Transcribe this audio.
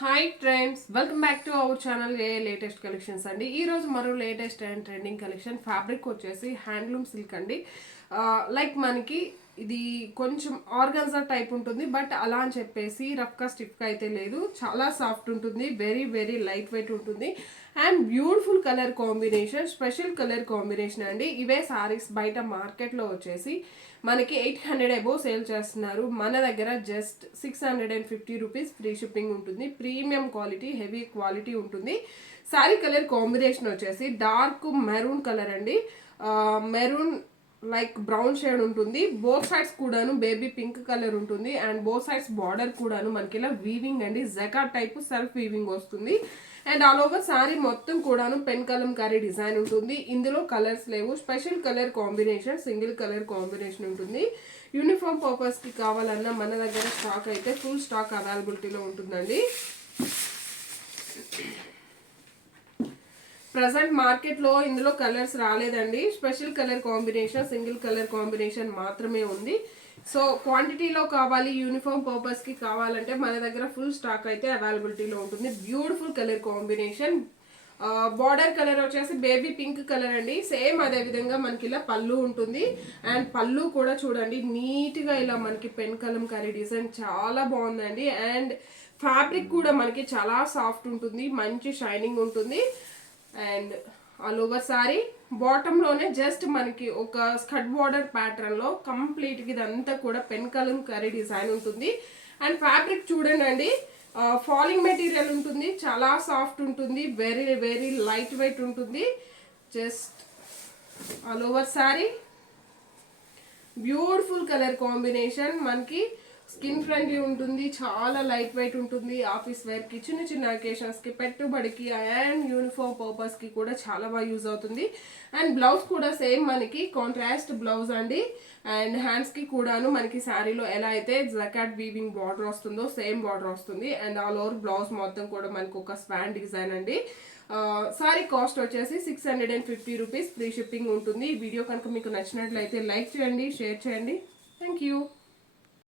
Hi friends, welcome back to our channel latest collections అండి. ఈరోజు మరో latest and trending collection fabric వచ్చేసి handloom silk అండి. Like మనకి ఇది కొంచెం ఆర్గన్జా టైప్ ఉంటుంది, బట్ అలా అని చెప్పేసి రఫ్గా స్టిఫ్గా అయితే లేదు. చాలా సాఫ్ట్ ఉంటుంది, వెరీ వెరీ లైట్ వెయిట్ ఉంటుంది and beautiful colour combination, special colour combination అండి. ఇవే సారీస్ బయట మార్కెట్లో వచ్చేసి మనకి 800 అబోవ్ సేల్ చేస్తున్నారు. మన దగ్గర జస్ట్ 650 రూపీస్ ఫ్రీ షిప్పింగ్ ఉంటుంది. ప్రీమియం క్వాలిటీ, హెవీ క్వాలిటీ ఉంటుంది. శారీ కలర్ కాంబినేషన్ వచ్చేసి డార్క్ మెరూన్ కలర్ అండి. మెరూన్ లైక్ బ్రౌన్ షేడ్ ఉంటుంది. బోత్ సైడ్స్ కూడాను బేబీ పింక్ కలర్ ఉంటుంది అండ్ బోత్ సైడ్స్ బార్డర్ కూడాను మనకి ఇలా వీవింగ్ అండి, జకాట్ టైప్ సెల్ఫ్ వీవింగ్ వస్తుంది. అండ్ ఆల్ ఓవర్ శారీ మొత్తం కూడాను పెన్ కలంకారీ డిజైన్ ఉంటుంది. ఇందులో కలర్స్ లేవు, special colour combination, single colour combination ఉంటుంది. యూనిఫామ్ పర్పస్కి కావాలన్నా మన దగ్గర స్టాక్ అయితే ఫుల్ స్టాక్ అవైలబిలిటీలో ఉంటుందండి. ప్రజెంట్ మార్కెట్లో ఇందులో కలర్స్ రాలేదండి. Special colour combination, single colour combination మాత్రమే ఉంది. సో క్వాంటిటీలో కావాలి, యూనిఫామ్ పర్పస్కి కావాలంటే మన దగ్గర ఫుల్ స్టాక్ అయితే అవైలబిలిటీలో ఉంటుంది. Beautiful colour combination. Border colour వచ్చేసి బేబీ పింక్ కలర్ అండి. సేమ్ అదే విధంగా మనకి ఇలా పళ్ళు ఉంటుంది అండ్ పళ్ళు కూడా చూడండి నీట్గా ఇలా మనకి పెన్ కలంకారీ డిజైన్ చాలా బాగుందండి. అండ్ ఫ్యాబ్రిక్ కూడా మనకి చాలా సాఫ్ట్ ఉంటుంది, మంచి షైనింగ్ ఉంటుంది. అండ్ ఆల్ ఓవర్ సారీ బాటంలోనే జస్ట్ మనకి ఒక స్కర్ట్ బార్డర్ ప్యాటర్న్లో కంప్లీట్గా ఇదంతా కూడా పెన్ కలంకారీ డిజైన్ ఉంటుంది. అండ్ ఫ్యాబ్రిక్ చూడండి అండి, ఫాలింగ్ మెటీరియల్ ఉంటుంది, చాలా సాఫ్ట్ ఉంటుంది, వెరీ వెరీ లైట్ వెయిట్ ఉంటుంది. Just all over sari beautiful colour combination, మనకి స్కిన్ ఫ్రెండ్లీ ఉంటుంది, చాలా లైట్ వెయిట్ ఉంటుంది. ఆఫీస్ వేర్కి, చిన్న చిన్న అకేషన్స్కి, పెట్టుబడికి అండ్ యూనిఫామ్ పర్పస్కి కూడా చాలా బాగా యూజ్ అవుతుంది. అండ్ బ్లౌజ్ కూడా సేమ్ మనకి కాంట్రాస్ట్ బ్లౌజ్ అండి. అండ్ హ్యాండ్స్కి కూడాను మనకి శారీలో ఎలా అయితే జకాట్ వీవింగ్ బార్డర్ వస్తుందో సేమ్ బార్డర్ వస్తుంది. అండ్ ఆల్ ఓవర్ బ్లౌజ్ మొత్తం కూడా మనకి ఒక స్పాన్ డిజైన్ అండి. సారీ కాస్ట్ వచ్చేసి 650 రూపీస్ ఫ్రీ షిప్పింగ్ ఉంటుంది. ఈ వీడియో కనుక మీకు నచ్చినట్లయితే లైక్ చేయండి, షేర్ చేయండి. Thank you.